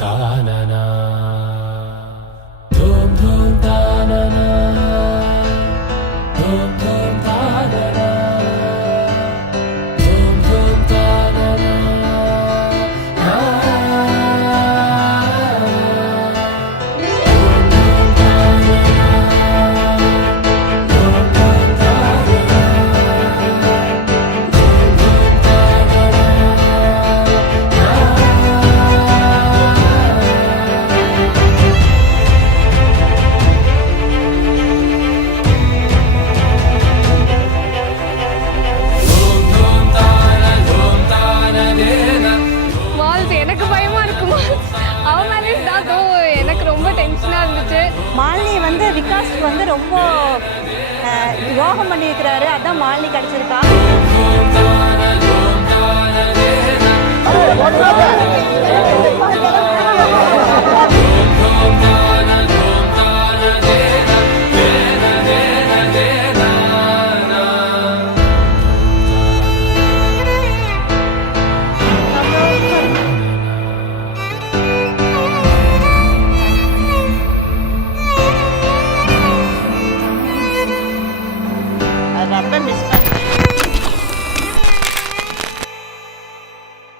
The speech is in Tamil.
தானனா தூம் தூம் தானனா தூம் தூம் தானனா தூம் தூம் தானனா எனக்கு பயமா இருக்குமா அவன் மேரேஜ் தான் எனக்கு ரொம்ப டென்ஷனா இருந்துச்சு. மாலினி வந்து விகாஸ் வந்து ரொம்ப யோகம் பண்ணியிருக்கிறாரு, அதான் மாலினி கிடைச்சிருக்கா.